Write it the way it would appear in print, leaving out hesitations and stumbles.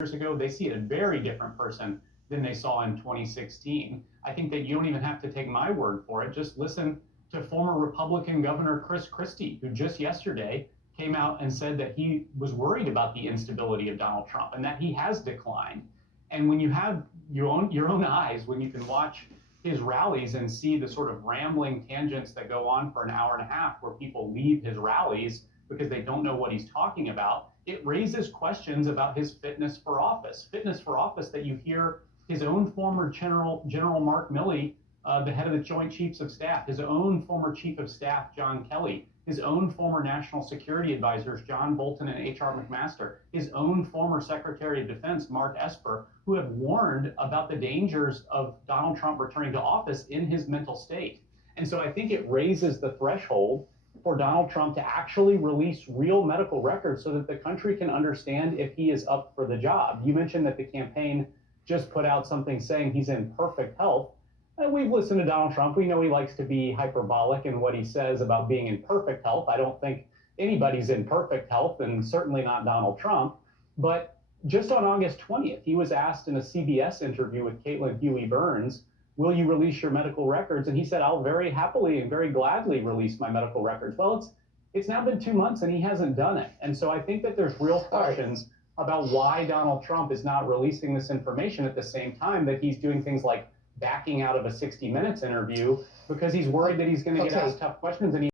years ago, they see a very different person than they saw in 2016. I think that you don't even have to take my word for it. Just listen to former Republican Governor Chris Christie, who just yesterday came out and said that he was worried about the instability of Donald Trump and that he has declined. And when you have your own eyes, when you can watch his rallies and see the sort of rambling tangents that go on for an hour and a half where people leave his rallies because they don't know what he's talking about, it raises questions about his fitness for office. Fitness for office that you hear his own former General Mark Milley, the head of the Joint Chiefs of Staff, his own former Chief of Staff, John Kelly, his own former National Security Advisors, John Bolton and H.R. McMaster, his own former Secretary of Defense, Mark Esper, who have warned about the dangers of Donald Trump returning to office in his mental state. And so I think it raises the threshold for Donald Trump to actually release real medical records so that the country can understand if he is up for the job. You mentioned that the campaign just put out something saying he's in perfect health. And we've listened to Donald Trump. We know he likes to be hyperbolic in what he says about being in perfect health. I don't think anybody's in perfect health, and certainly not Donald Trump. But just on August 20th, he was asked in a CBS interview with Caitlin Huey Burns, will you release your medical records? And he said, I'll very happily and very gladly release my medical records. Well, it's now been 2 months and he hasn't done it. And so I think that there's real questions about why Donald Trump is not releasing this information at the same time that he's doing things like backing out of a 60 Minutes interview because he's worried that he's going to get asked tough questions and he